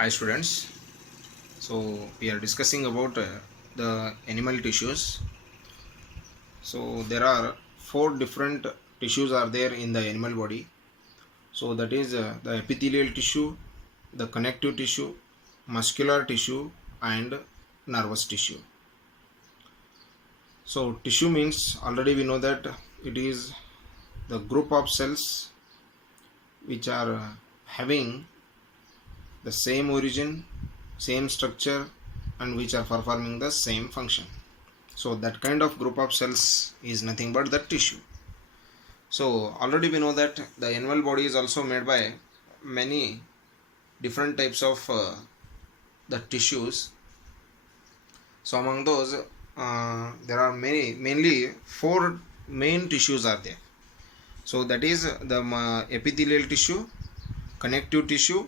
Hi students. So we are discussing about the animal tissues. So there are four different tissues are there in the animal body. So that is the epithelial tissue, the connective tissue, muscular tissue, and nervous tissue. So tissue means already we know that it is the group of cells which are having the same origin, same structure, and which are performing the same function. So that kind of group of cells is nothing but the tissue. So already we know that the animal body is also made by many different types of the tissues. So among those there are mainly four main tissues are there. So that is the epithelial tissue, connective tissue,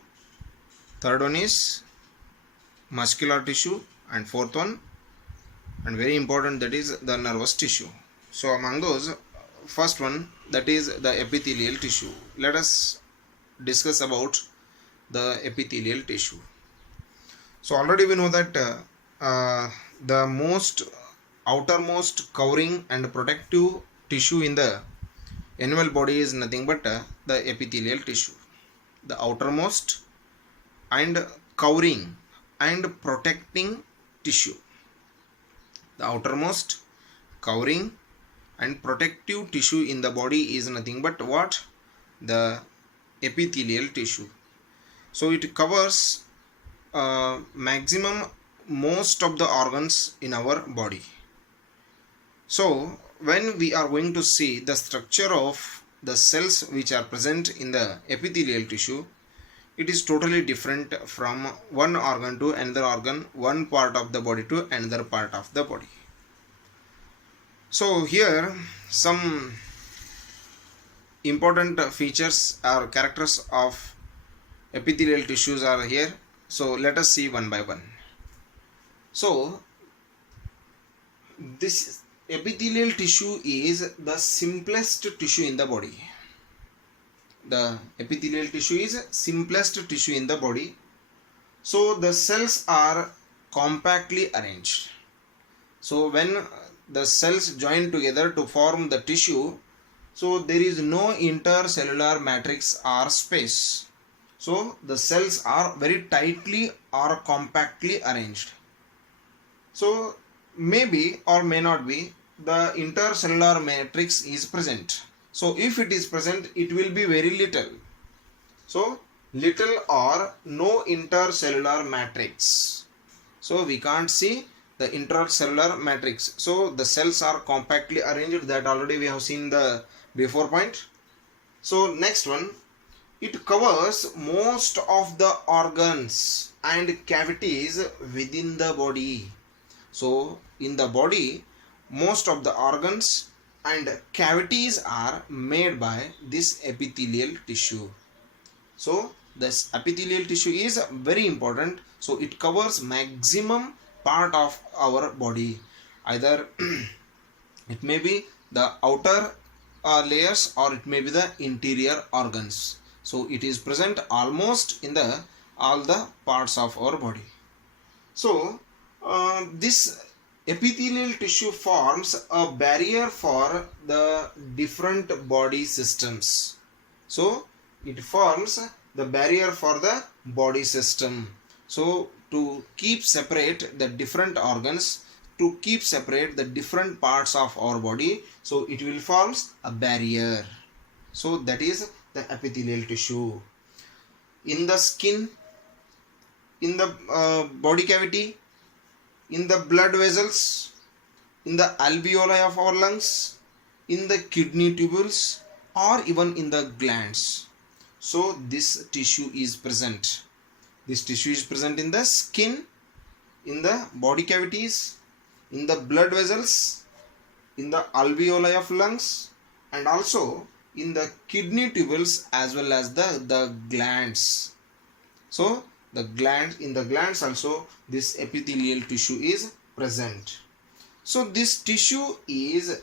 third one is muscular tissue, and fourth one and very important, that is the nervous tissue. So among those, first one, that is the epithelial tissue. Let us discuss about the epithelial tissue. So already we know that the most outermost covering and protective tissue in the animal body is nothing but the epithelial tissue. The outermost and covering and protecting tissue. The outermost covering and protective tissue in the body is nothing but what? The epithelial tissue. So it covers maximum most of the organs in our body. So when we are going to see the structure of the cells which are present in the epithelial tissue, it is totally different from one organ to another organ, one part of the body to another part of the body. So here some important features or characters of epithelial tissues are here. So let us see one by one. So this epithelial tissue is the simplest tissue in the body. The epithelial tissue is simplest tissue in the body. So the cells are compactly arranged. So when the cells join together to form the tissue, so there is no intercellular matrix or space. So the cells are very tightly or compactly arranged. So maybe or may not be the intercellular matrix is present. So if it is present, it will be very little. So little or no intercellular matrix. So we can't see the intercellular matrix. So the cells are compactly arranged, that already we have seen the before point. So next one, it covers most of the organs and cavities within the body. So in the body, most of the organs and cavities are made by this epithelial tissue. So this epithelial tissue is very important. So it covers maximum part of our body. Either it may be the outer layers or it may be the interior organs. So it is present almost in the all the parts of our body. So this epithelial tissue forms a barrier for the different body systems. So it forms the barrier for the body system. So to keep separate the different organs, to keep separate the different parts of our body, so it will forms a barrier. So that is the epithelial tissue. In the skin, in the body cavity, in the blood vessels, in the alveoli of our lungs, in the kidney tubules, or even in the glands. So this tissue is present. This tissue is present in the skin, in the body cavities, in the blood vessels, in the alveoli of lungs, and also in the kidney tubules as well as the glands. So the glands, in the glands also this epithelial tissue is present. So this tissue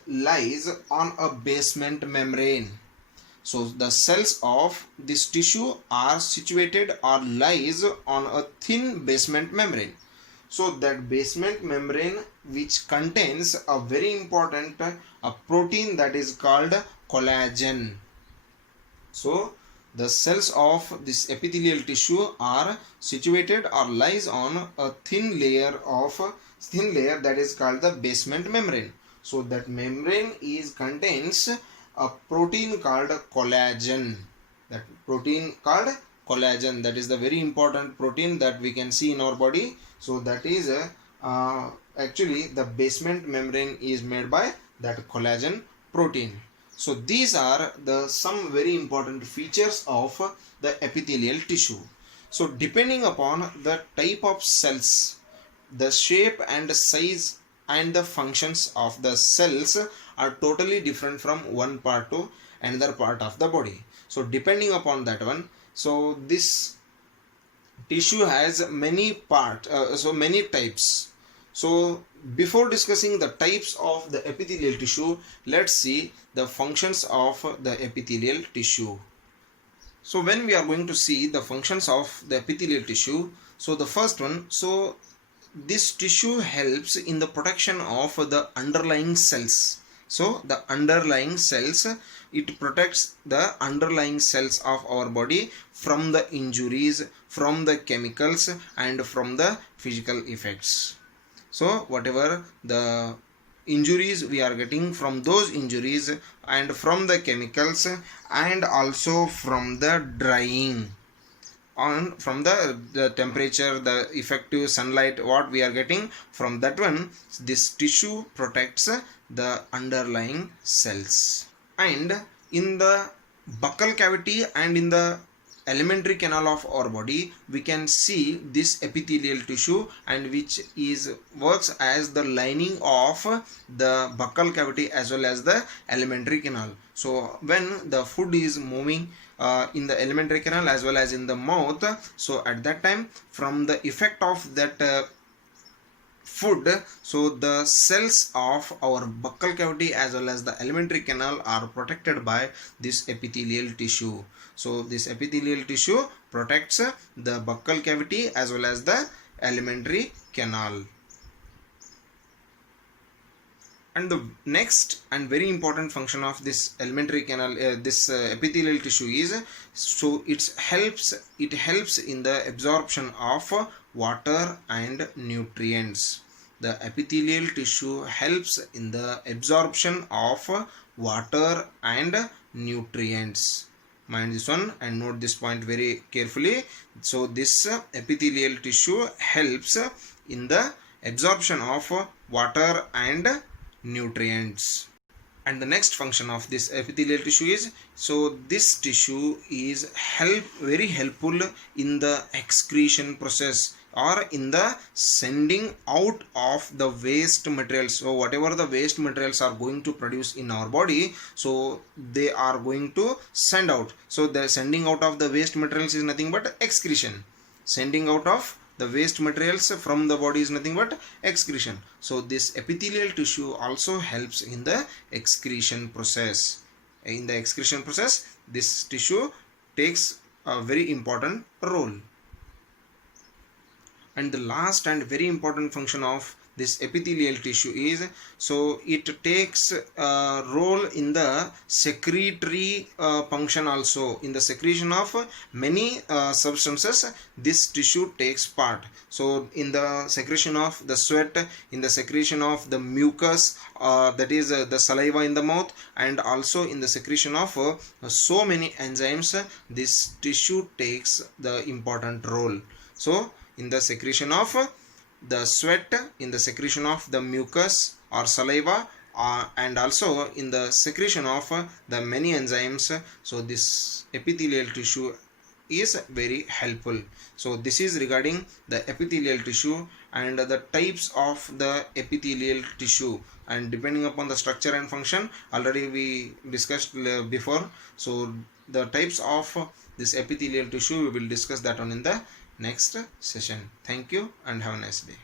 lies on a basement membrane. So the cells of this tissue are situated or lies on a thin basement membrane. So that basement membrane which contains a very important a protein that is called collagen. So the cells of this epithelial tissue are situated or lies on a thin layer that is called the basement membrane. So that membrane contains a protein called collagen. That protein called collagen, that is the very important protein that we can see in our body. So that is actually the basement membrane is made by that collagen protein. So these are the some very important features of the epithelial tissue. So depending upon the type of cells, the shape and size and the functions of the cells are totally different from one part to another part of the body. So depending upon that one, so this tissue has many many types. So before discussing the types of the epithelial tissue, let's see the functions of the epithelial tissue. So when we are going to see the functions of the epithelial tissue, so the first one, so this tissue helps in the protection of the underlying cells. So the underlying cells, it protects the underlying cells of our body from the injuries, from the chemicals and from the physical effects. So whatever the injuries we are getting, from those injuries and from the chemicals and also from the drying, on from the temperature, the effective sunlight what we are getting from that one, this tissue protects the underlying cells. And in the buccal cavity and in the alimentary canal of our body, we can see this epithelial tissue, and which works as the lining of the buccal cavity as well as the alimentary canal. So when the food is moving in the alimentary canal as well as in the mouth, so at that time, from the effect of that food, so the cells of our buccal cavity as well as the alimentary canal are protected by this epithelial tissue. So this epithelial tissue protects the buccal cavity as well as the alimentary canal. And the next and very important function of this alimentary canal, epithelial tissue is, so it helps in the absorption of water and nutrients. The epithelial tissue helps in the absorption of water and nutrients. Mind this one and note this point very carefully. So this epithelial tissue helps in the absorption of water and nutrients. And the next function of this epithelial tissue is, so this tissue is very helpful in the excretion process or in the sending out of the waste materials. So whatever the waste materials are going to produce in our body, so they are going to send out. So the sending out of the waste materials is nothing but excretion. Sending out of the waste materials from the body is nothing but excretion. So this epithelial tissue also helps in the excretion process. In the excretion process, this tissue takes a very important role. And the last and very important function of this epithelial tissue is, so it takes a role in the secretory function also. In the secretion of many substances, this tissue takes part. So in the secretion of the sweat, in the secretion of the mucus, that is the saliva in the mouth, and also in the secretion of so many enzymes, this tissue takes the important role. So in the secretion of the sweat, in the secretion of the mucus or saliva, and also in the secretion of the many enzymes, so this epithelial tissue is very helpful. So this is regarding the epithelial tissue and the types of the epithelial tissue, and depending upon the structure and function already we discussed before. So the types of this epithelial tissue, we will discuss that one in the next session. Thank you and have a nice day.